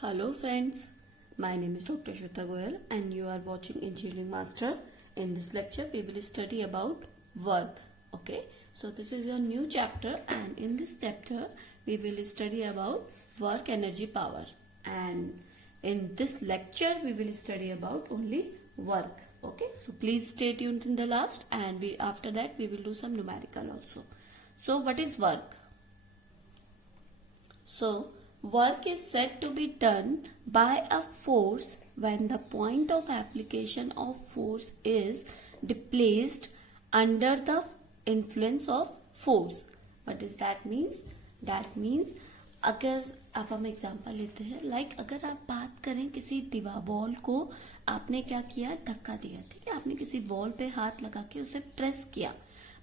Hello friends, my name is Dr. Shweta Goyal and you are watching Engineering Master. In this lecture we will study about work. Okay, so this is your new chapter and in this chapter we will study about work, energy, power, and in this lecture we will study about only work. Okay, so please stay tuned in the last and after that we will do some numerical also. So what is work? So, work is said to be done by a force when the point of application of force is displaced under the influence of force. What does that means? That means अगर आप हम example लेते हैं अगर आप बात करें किसी दीवार वॉल को आपने क्या किया, धक्का दिया, ठीक है, आपने किसी वॉल पे हाथ लगा के उसे प्रेस किया,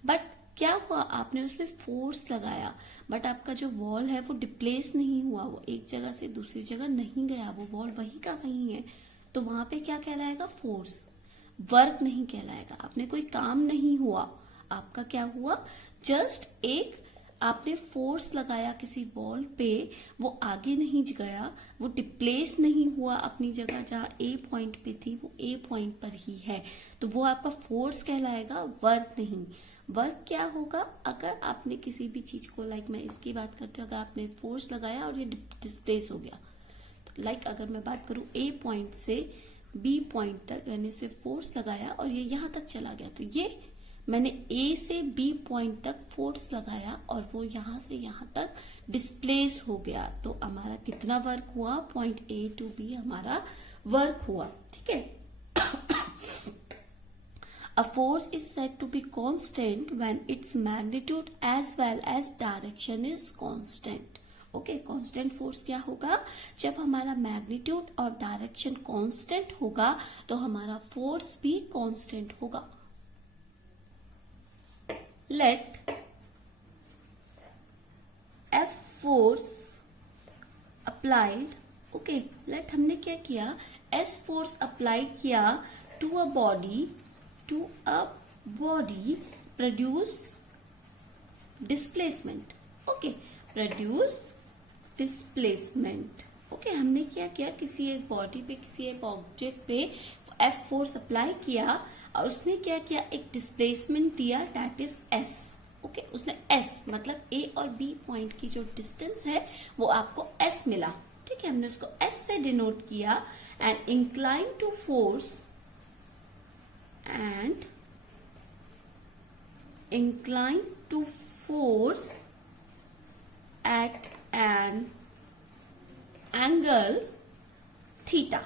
बट क्या हुआ, आपने उसमें फोर्स लगाया, बट आपका जो वॉल है वो डिप्लेस नहीं हुआ, वो एक जगह से दूसरी जगह नहीं गया, वो वॉल वही का वही है, तो वहां पे क्या कहलाएगा? फोर्स। वर्क नहीं कहलाएगा, आपने कोई काम नहीं हुआ, आपका क्या हुआ? जस्ट एक आपने फोर्स लगाया किसी वॉल पे, वो आगे नहीं गया, वो डिप्लेस नहीं हुआ अपनी जगह, जहां ए पॉइंट पे थी वो ए पॉइंट पर ही है, तो वो आपका फोर्स कहलाएगा, वर्क नहीं। वर्क क्या होगा? अगर आपने किसी भी चीज को मैं इसकी बात करती हूँ, अगर आपने फोर्स लगाया और ये डिस्प्लेस हो गया, तो अगर मैं बात करूं ए पॉइंट से बी पॉइंट तक, मैंने इसे फोर्स लगाया और ये यहां तक चला गया, तो ये मैंने ए से बी पॉइंट तक फोर्स लगाया और वो यहां से यहां तक डिस्प्लेस हो गया, तो हमारा कितना वर्क हुआ? पॉइंट ए टू बी हमारा वर्क हुआ, ठीक है। A force is said to be constant when its magnitude as well as direction is constant. Okay, constant force क्या होगा? जब हमारा मैग्नीट्यूड और डायरेक्शन कांस्टेंट होगा तो हमारा फोर्स भी कांस्टेंट होगा। Let F force applied, okay, let हमने क्या किया? S force अप्लाई किया to a body produce displacement. Okay, produce displacement. Okay, हमने क्या किया? किसी एक बॉडी पे, किसी एक ऑब्जेक्ट पे F फोर्स अप्लाई किया और उसने क्या किया? एक डिस्प्लेसमेंट दिया, दैट इज S. ओके, उसने S मतलब A और B पॉइंट की जो डिस्टेंस है वो आपको S मिला, ठीक है, हमने उसको S से डिनोट किया, and incline to force and incline to force at an angle theta.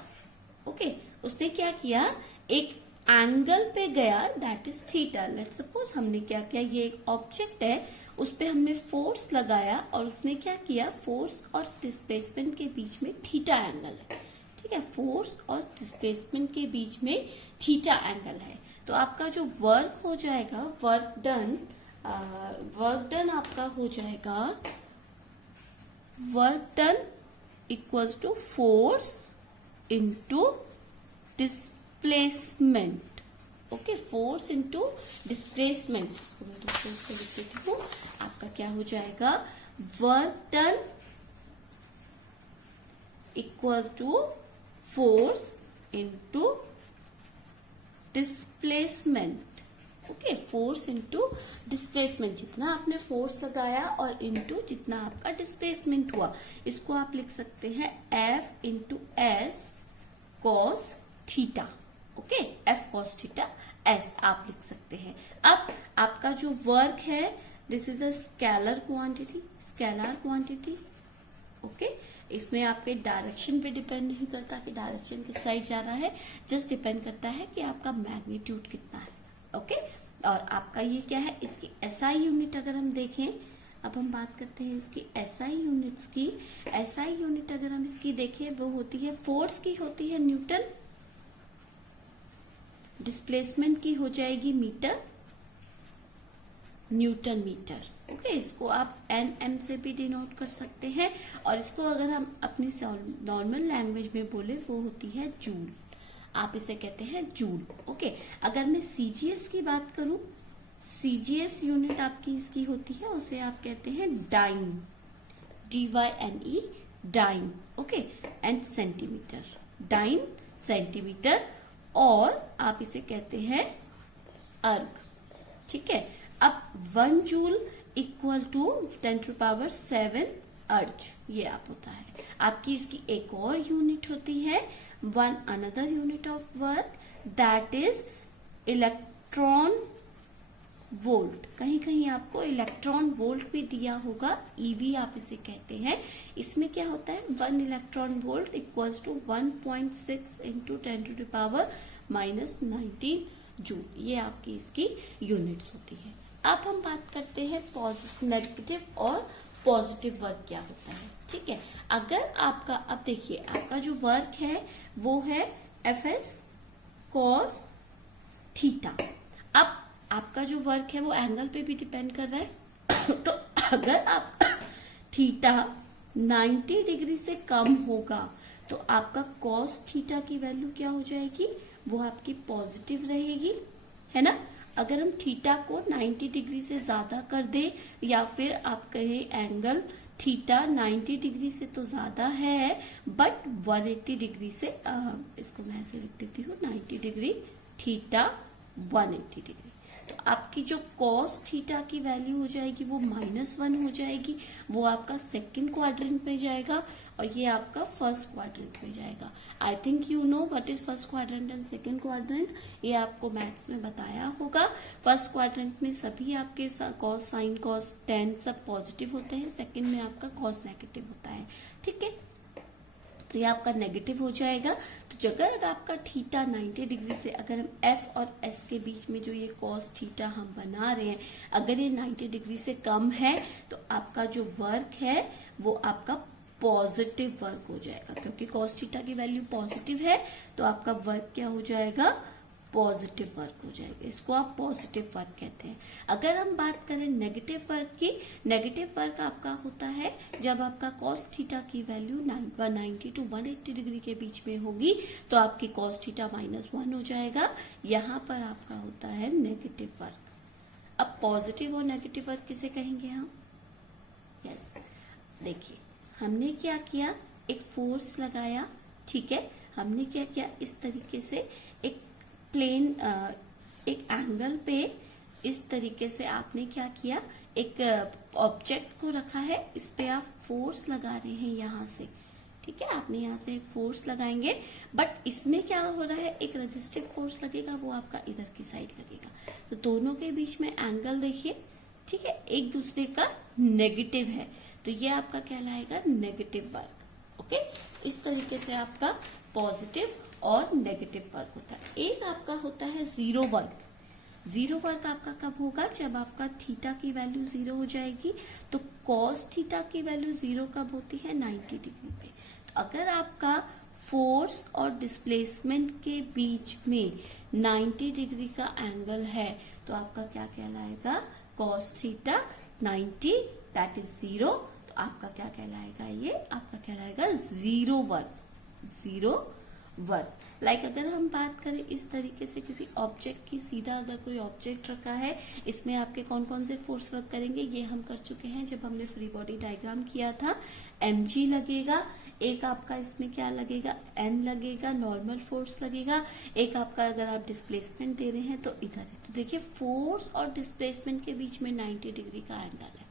Okay, उसने क्या किया? एक एंगल पे गया, that is theta. Let suppose हमने क्या किया, ये एक ऑब्जेक्ट है, उस पे हमने फोर्स लगाया और उसने क्या किया? फोर्स और डिस्प्लेसमेंट के बीच में थीटा एंगल है, ठीक है, फोर्स और डिस्प्लेसमेंट के बीच में थीटा एंगल है, तो आपका जो वर्क हो जाएगा, वर्क डन आपका हो जाएगा, work done equals to force into displacement. Okay, force into displacement, इसको मैं दूसरे से लिख देती हूँ, आपका क्या हो जाएगा? Work done equal to force into displacement. Okay, force into displacement, जितना आपने फोर्स लगाया और इंटू जितना आपका डिस्प्लेसमेंट हुआ, इसको आप लिख सकते हैं F into S cos theta. Okay, F cos theta S आप लिख सकते हैं। अब आपका जो वर्क है, this is a scalar quantity, okay, इसमें आपके डायरेक्शन पे डिपेंड नहीं करता कि डायरेक्शन किस साइड जा रहा है, जस्ट डिपेंड करता है कि आपका मैग्नीट्यूड कितना है। ओके, और आपका ये क्या है? इसकी SI यूनिट अगर हम देखें, अब हम बात करते हैं इसकी SI यूनिट्स की। SI यूनिट अगर हम इसकी देखें, वो होती है, फोर्स की होती है न्यूटन, डिस्प्लेसमेंट की हो जाएगी मीटर, न्यूटन मीटर। ओके, इसको आप NM से भी डिनोट कर सकते हैं, और इसको अगर हम अपनी नॉर्मल लैंग्वेज में बोले वो होती है जूल, आप इसे कहते हैं जूल। ओके, अगर मैं CGS की बात करूं, CGS यूनिट आपकी इसकी होती है, उसे आप कहते हैं dyne, DYNE, dyne, okay, and centimetre, dyne, centimetre, और आप इसे कहते हैं अर्ग, ठीक है। अब 1 जूल इक्वल टू 10⁻⁷ अर्ज, ये आप होता है। आपकी इसकी एक और यूनिट होती है, one another unit of work, that is electron volt. कहीं कहीं आपको इलेक्ट्रॉन वोल्ट भी दिया होगा, ईवी आप इसे कहते हैं। इसमें क्या होता है, 1 electron volt equals to 1.6 into 10⁻⁻19 joule, ये आपकी इसकी यूनिट्स होती है। अब हम बात करते हैं नेगेटिव और पॉजिटिव वर्क क्या होता है, ठीक है। अगर आपका, अब देखिए आपका जो वर्क है वो है Fs cos थीटा। अब आपका जो वर्क है वो एंगल पे भी डिपेंड कर रहा है तो अगर आप थीटा 90 डिग्री से कम होगा तो आपका cos थीटा की वैल्यू क्या हो जाएगी, वो आपकी पॉजिटिव रहेगी, है ना। अगर हम थीटा को 90 डिग्री से ज्यादा कर दे, या फिर आप कहें एंगल थीटा 90 डिग्री से तो ज्यादा है बट 180 डिग्री से, इसको मैं ऐसे लिख देती हूँ, 90 डिग्री थीटा 180 डिग्री, तो आपकी जो cos थीटा की वैल्यू हो जाएगी वो -1 हो जाएगी, वो आपका सेकंड क्वाड्रेंट में जाएगा और ये आपका फर्स्ट क्वाड्रेंट में जाएगा। I think you know what is first quadrant and second quadrant, ये आपको मैथ्स में बताया होगा। फर्स्ट क्वाड्रेंट में सभी आपके cos, sin, cos, tan सब पॉजिटिव होते हैं, सेकंड में आपका cos नेगेटिव होता है, ठीक है। तो ये आपका नेगेटिव हो जाएगा। तो अगर आपका थीटा 90 डिग्री से, अगर हम F और S के बीच में जो ये cos थीटा हम बना रहे हैं, अगर ये 90 डिग्री से कम है तो आपका जो वर्क है वो आपका पॉजिटिव वर्क हो जाएगा, क्योंकि cos थीटा की वैल्यू पॉजिटिव है तो आपका वर्क क्या हो जाएगा, पॉजिटिव वर्क हो जाएगा। इसको आप पॉजिटिव वर्क कहते हैं। अगर हम बात करें नेगेटिव वर्क की, नेगेटिव वर्क आपका होता है जब आपका cos थीटा की वैल्यू 90 टू 180 डिग्री के बीच में होगी तो आपकी cos थीटा -1 हो जाएगा, यहाँ पर आपका होता है नेगेटिव वर्क। अब पॉजिटिव और नेगेटिव वर्क किसे कहेंगे हम, यस, देखिए हमने क्या किया, एक फोर्स लगाया, ठीक है, हमने क्या किया, इस तरीके से एक प्लेन, एक एंगल पे इस तरीके से आपने क्या किया, एक ऑब्जेक्ट को रखा है, इस पे आप फोर्स लगा रहे हैं यहाँ से, ठीक है, आपने यहाँ से एक फोर्स लगाएंगे, बट इसमें क्या हो रहा है, एक रेजिस्टिव फोर्स लगेगा, वो आपका इधर की साइड लगेगा, तो दोनों के बीच में एंगल देखिए, ठीक है, एक दूसरे का नेगेटिव है, तो ये आपका कहलाएगा नेगेटिव वर्क, ओके। इस तरीके से आपका पॉजिटिव और नेगेटिव वर्क होता है। एक आपका होता है जीरो वर्क। जीरो वर्क आपका कब होगा, जब आपका थीटा की वैल्यू 0 हो जाएगी। तो cos थीटा की वैल्यू 0 कब होती है, 90 डिग्री पे। तो अगर आपका फोर्स और डिस्प्लेसमेंट के बीच में 90 डिग्री का एंगल है तो आपका क्या कहलाएगा, cos थीटा 90 दैट इज 0। तो आपका क्या कहलाएगा, ये आपका कहलाएगा zero work, zero work. Like अगर हम बात करें इस तरीके से किसी ऑब्जेक्ट की, सीधा अगर कोई ऑब्जेक्ट रखा है, इसमें आपके कौन कौन से फोर्स वर्क करेंगे ये हम कर चुके हैं जब हमने फ्री बॉडी डायग्राम किया था। mg लगेगा, एक आपका इसमें क्या लगेगा, n लगेगा, नॉर्मल फोर्स लगेगा, एक आपका अगर आप डिस्प्लेसमेंट दे रहे हैं तो इधर है। तो देखिए फोर्स और डिस्प्लेसमेंट के बीच में 90 डिग्री का एंगल है,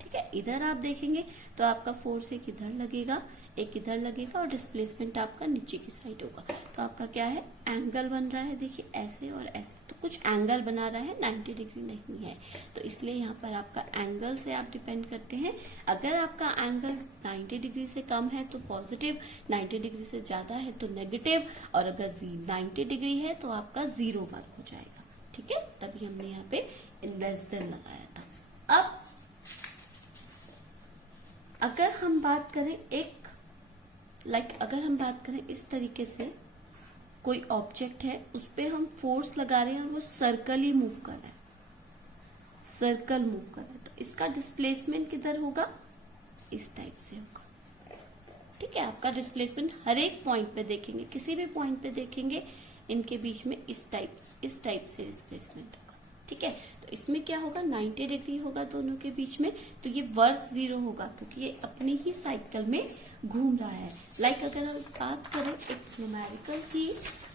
ठीक है। इधर आप देखेंगे तो आपका फोर्स एक इधर लगेगा, एक इधर लगेगा और डिस्प्लेसमेंट आपका नीचे की साइड होगा। तो आपका क्या है, एंगल बन रहा है, देखिए ऐसे और ऐसे, तो कुछ एंगल बना रहा है, 90 डिग्री नहीं है, तो इसलिए यहाँ पर आपका एंगल से आप डिपेंड करते हैं। अगर आपका एंगल 90 डिग्री से कम है तो पॉजिटिव, 90 डिग्री से ज्यादा है तो नेगेटिव, और अगर 90 डिग्री है तो आपका जीरो वर्क हो जाएगा, ठीक है। तभी हमने यहाँ पे लेस देन लगाया था। अब अगर हम बात करें अगर हम बात करें इस तरीके से, कोई ऑब्जेक्ट है उस पे हम फोर्स लगा रहे हैं और वो सर्कल ही मूव कर रहा है, सर्कल मूव कर रहा है, तो इसका डिस्प्लेसमेंट किधर होगा, इस टाइप से होगा, ठीक है। आपका डिस्प्लेसमेंट हर एक पॉइंट पे देखेंगे, किसी भी पॉइंट पे देखेंगे, इनके बीच में इस टाइप से डिस्प्लेसमेंट होगा, ठीक है। तो इसमें क्या होगा, 90 डिग्री होगा दोनों के बीच में, तो ये वर्क 0 होगा क्योंकि ये अपनी ही साइकिल में घूम रहा है। लाइक अगर हम बात करें एक न्यूमेरिकल की,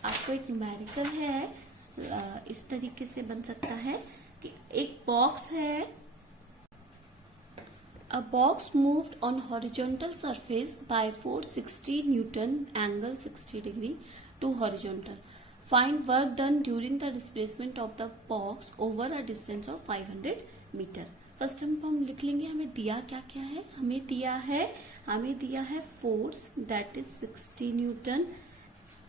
आपको एक न्यूमेरिकल है, इस तरीके से बन सकता है कि एक बॉक्स है, a box moved on horizontal surface by force 60 Newton, angle 60 degree to horizontal. Find work done during the displacement of the box over a distance of 500 meter. First हम लिख लेंगे हमें दिया क्या क्या है। हमें दिया है force that is 60 newton,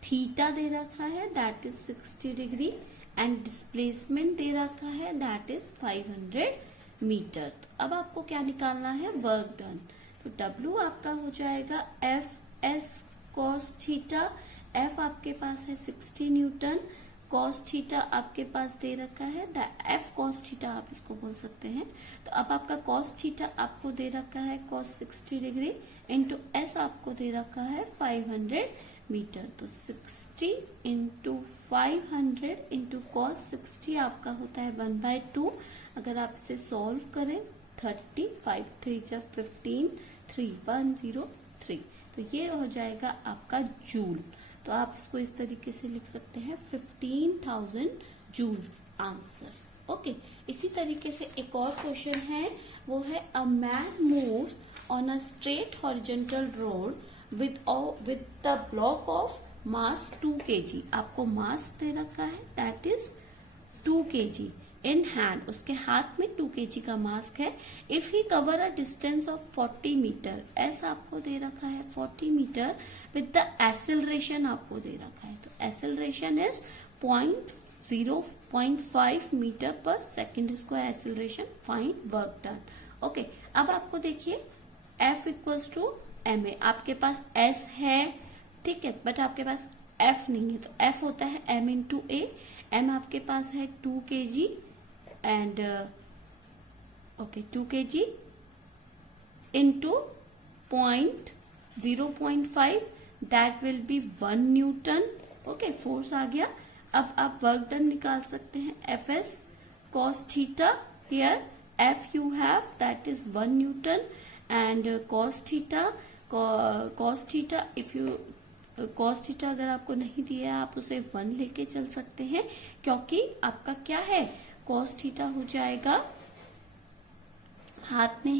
theta दे रखा है that is 60 degree, and displacement दे रखा है दैट इज 500 मीटर। तो अब आपको क्या निकालना है, वर्क डन। तो W आपका हो जाएगा F S cos theta. F आपके पास है 60 न्यूटन, कॉस थीटा आपके पास दे रखा है F कॉस थीटा आप इसको बोल सकते हैं। तो अब आपका कॉस थीटा आपको दे रखा है कॉस 60 डिग्री इंटू S आपको दे रखा है 500 मीटर। तो 60 इंटू 500 इंटू कॉस 60 आपका होता है 1/2। अगर आप इसे सॉल्व करें 30, 5 3 जब 15, 3 103, तो ये हो जाएगा आपका जूल। तो आप इसको इस तरीके से लिख सकते हैं 15,000 जूल आंसर। ओके, इसी तरीके से एक और क्वेश्चन है, वो है a man moves on a straight horizontal road with the block of mass 2 kg। आपको मास दे रखा है that is 2 kg in hand, उसके हाथ में 2 kg का मास्क है। If he cover a distance of 40 metre, ऐसा आपको दे रखा है 40 मीटर विद द एक्सेलरेशन आपको दे रखा है। तो एक्सेलरेशन इज 0.5 मीटर पर second square acceleration, find work done. Okay, अब आपको देखिए F इक्वल्स टू ma, आपके पास S है, ठीक है, बट आपके पास F नहीं है। तो F होता है m इंटू ए। m आपके पास है 2 kg and 2 kg into 0.5 that will be 1 newton. Okay, force आ गया। अब आप वर्क डन निकाल सकते हैं F S cos theta, here F you have that is 1 newton and cos theta if you cos theta अगर आपको नहीं दिया आप उसे 1 लेके चल सकते हैं, क्योंकि आपका क्या है, कॉस थीटा हो जाएगा हाथ में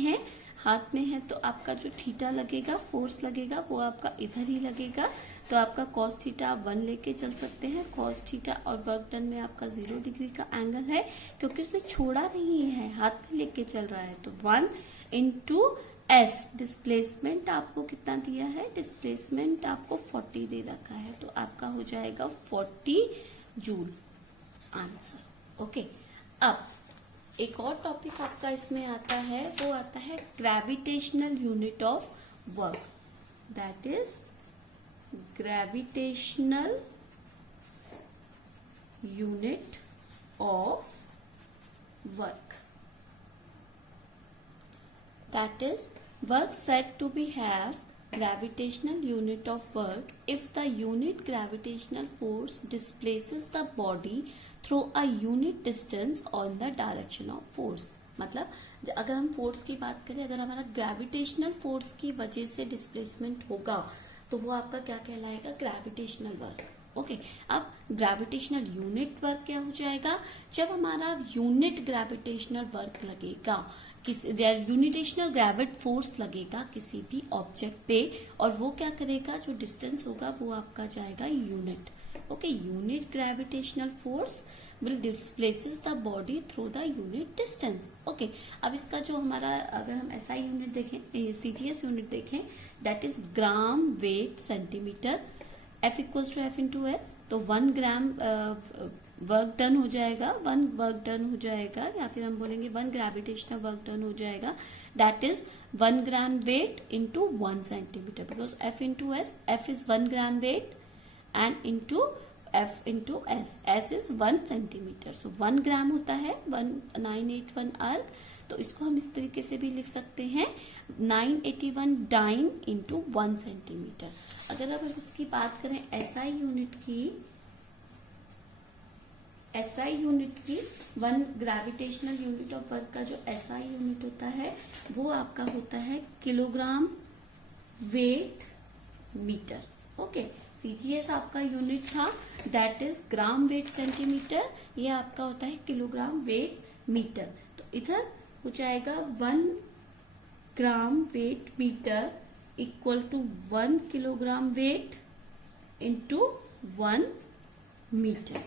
है तो आपका जो थीटा लगेगा, फोर्स लगेगा, वो आपका इधर ही लगेगा। तो आपका कॉस थीटा आप 1 लेके चल सकते हैं। कॉस थीटा और वर्क डन में आपका 0 डिग्री का एंगल है, क्योंकि उसने छोड़ा नहीं है, हाथ में लेके चल रहा है। तो 1 इंटू एस, डिस्प्लेसमेंट आपको कितना दिया है, डिस्प्लेसमेंट आपको 40 दे रखा है, तो आपका हो जाएगा 40 जूल आंसर। ओके, अब एक और टॉपिक आपका इसमें आता है, वो आता है gravitational unit of work, that is gravitational unit of work, that is work said to be have gravitational unit of work if the unit gravitational force displaces the body through a unit distance on the direction of force। मतलब अगर हम force की बात करें, अगर हमारा gravitational force की वजह से डिस्प्लेसमेंट होगा तो वो आपका क्या कहलाएगा, ग्रेविटेशनल वर्क। ओके, अब ग्रेविटेशनल यूनिट वर्क क्या हो जाएगा, जब हमारा यूनिट ग्रेविटेशनल वर्क लगेगा, यूनिटेशनल ग्रेविट फोर्स लगेगा किसी भी ऑब्जेक्ट पे, और वो क्या करेगा, जो डिस्टेंस होगा वो आपका जाएगा unit. Okay, unit gravitational force will displaces the body through the unit distance. Okay, अब इसका जो हमारा, अगर हम एसआई यूनिट देखें, सीजीएस यूनिट देखें, that is gram weight centimetre. F equals to F into S, तो 1 ग्राम वर्क डन हो जाएगा, 1 वर्क डन हो जाएगा, या फिर हम बोलेंगे 1 ग्रेविटेशनल वर्क डन हो जाएगा, that is 1 gram weight into 1 centimetre, because F into S, F is 1 gram weight and into F into S, S is 1 centimetre, so 1 gram होता है 1981 अर्ग। तो इसको हम इस तरीके से भी लिख सकते हैं 981 डाइन इंटू 1 सेंटीमीटर। अगर अब इसकी बात करें एसआई यूनिट की, एसआई यूनिट की, one gravitational unit of work का जो एसआई यूनिट होता है वो आपका होता है kilogram weight metre. Okay, CGS आपका यूनिट था that is gram weight centimetre, ये आपका होता है किलोग्राम वेट मीटर। तो इधर हो जाएगा 1 gram weight metre equal to 1 kilogram weight into 1 metre.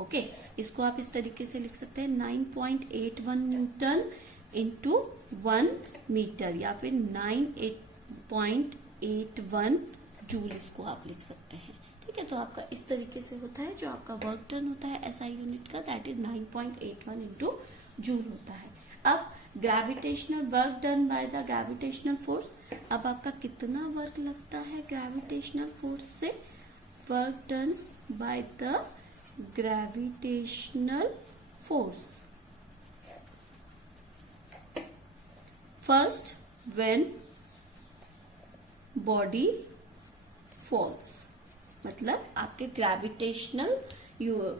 Okay, इसको आप इस तरीके से लिख सकते हैं 9.81 न्यूटन इंटू 1 मीटर, या फिर 9.81 जूल, इसको आप लिख सकते हैं। ठीक है, तो आपका इस तरीके से होता है जो आपका वर्क डन होता है एसआई यूनिट का, दैट इज 9.81 इंटू जूल होता है। अब gravitational work done by the gravitational force, अब आपका कितना वर्क लगता है ग्रेविटेशनल फोर्स से? Work done by the gravitational force. First, when body false, मतलब आपके ग्रेविटेशनल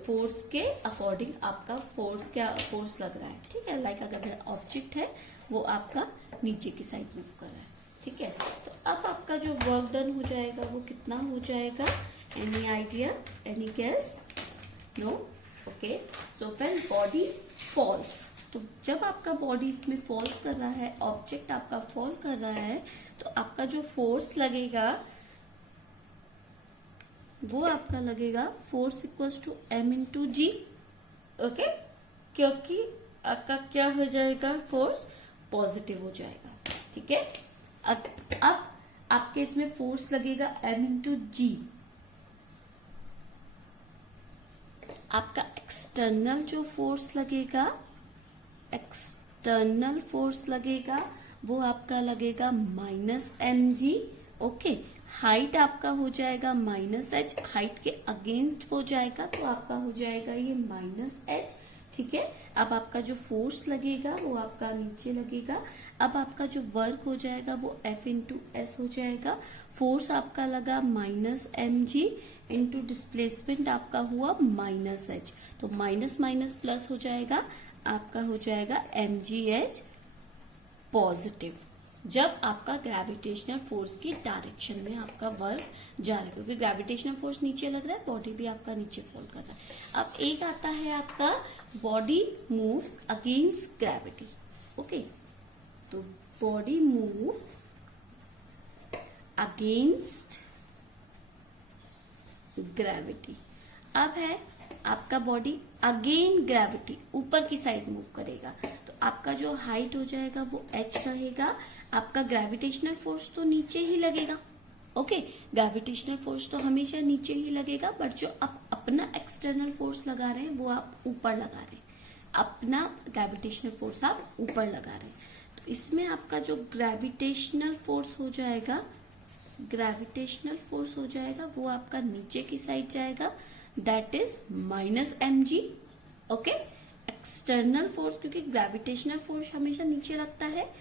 फोर्स के अकॉर्डिंग आपका फोर्स क्या फोर्स लग रहा है। ठीक है, लाइक अगर ऑब्जेक्ट है वो आपका नीचे की साइड मूव कर रहा है। ठीक है, तो अब आपका जो वर्क डन हो जाएगा वो कितना हो जाएगा? Any idea, any guess? No? Okay, so when body falls, तो जब आपका बॉडी इसमें फॉल्स कर रहा है, ऑब्जेक्ट आपका फॉल कर रहा है, तो आपका जो फोर्स लगेगा वो आपका लगेगा force equals to M into G. Okay, क्योंकि आपका क्या हो जाएगा? फोर्स पॉजिटिव हो जाएगा। ठीक है, अब आपके इसमें फोर्स लगेगा एम इंटू जी। आपका एक्सटर्नल जो फोर्स लगेगा, एक्सटर्नल फोर्स लगेगा वो आपका लगेगा minus M G. Okay, height आपका हो जाएगा माइनस एच, हाइट के अगेंस्ट हो जाएगा तो आपका हो जाएगा ये माइनस एच। ठीक है, अब आपका जो फोर्स लगेगा वो आपका नीचे लगेगा। अब आपका जो वर्क हो जाएगा वो एफ इंटू एस हो जाएगा। फोर्स आपका लगा minus M G into displacement आपका हुआ माइनस एच, तो माइनस माइनस प्लस हो जाएगा, आपका हो जाएगा एम जी एच पॉजिटिव, जब आपका ग्रेविटेशनल फोर्स की डायरेक्शन में आपका वर्क जा रहा है, क्योंकि ग्रेविटेशनल फोर्स नीचे लग रहा है, बॉडी भी आपका नीचे फॉल कर रहा है। अब एक आता है आपका body moves against gravity. Okay, तो बॉडी मूव्स अगेंस्ट ग्रेविटी। अब है आपका बॉडी अगेन ग्रेविटी, ऊपर की साइड मूव करेगा, तो आपका जो हाइट हो जाएगा वो h रहेगा। आपका ग्रेविटेशनल फोर्स तो नीचे ही लगेगा। ओके, ग्रेविटेशनल फोर्स तो हमेशा नीचे ही लगेगा, बट जो आप अपना एक्सटर्नल फोर्स लगा रहे हैं वो आप ऊपर लगा रहे हैं, अपना ग्रेविटेशनल फोर्स आप ऊपर लगा रहे हैं। तो इसमें आपका जो ग्रेविटेशनल फोर्स हो जाएगा, ग्रेविटेशनल फोर्स हो जाएगा वो आपका नीचे की साइड जाएगा, that is minus M G. Okay, external force, क्योंकि ग्रेविटेशनल फोर्स हमेशा नीचे लगता है,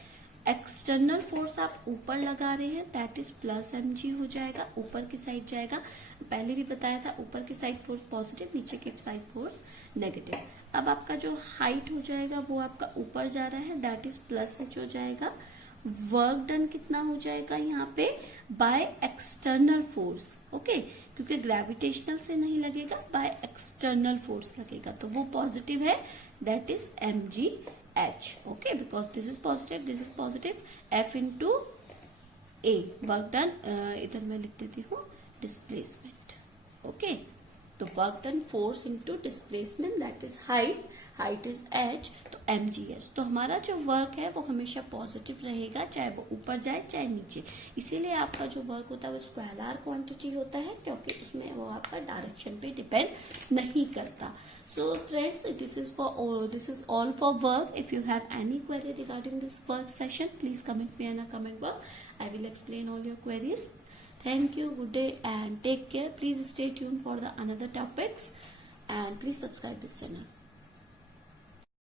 एक्सटर्नल फोर्स आप ऊपर लगा रहे हैं, that is plus M G हो जाएगा, ऊपर की साइड जाएगा। पहले भी बताया था ऊपर की साइड फोर्स पॉजिटिव, नीचे की साइड फोर्स नेगेटिव। अब आपका जो हाइट हो जाएगा वो आपका ऊपर जा रहा है, दैट इज प्लस एच हो जाएगा। वर्क डन कितना हो जाएगा यहाँ पे? By external force. ओके, क्योंकि ग्रेविटेशनल से नहीं लगेगा, बाय एक्सटर्नल फोर्स लगेगा, तो वो पॉजिटिव है, that is M G H. Okay, because this is positive, F into A work done, इधर मैं लिख देती हूँ डिस्प्लेसमेंट। ओके, तो work done force into displacement, that is height is H, तो एम जी एच। तो हमारा जो वर्क है वो हमेशा पॉजिटिव रहेगा, चाहे वो ऊपर जाए चाहे नीचे। इसीलिए आपका जो वर्क होता है वो स्केलर क्वांटिटी होता है, क्योंकि उसमें वो आपका डायरेक्शन पे डिपेंड नहीं करता। So friends, this is all for work. If you have any query regarding this work session, please comment me in a comment box. I will explain all your queries. Thank you, good day and take care. Please stay tuned for the another topics and please subscribe this channel.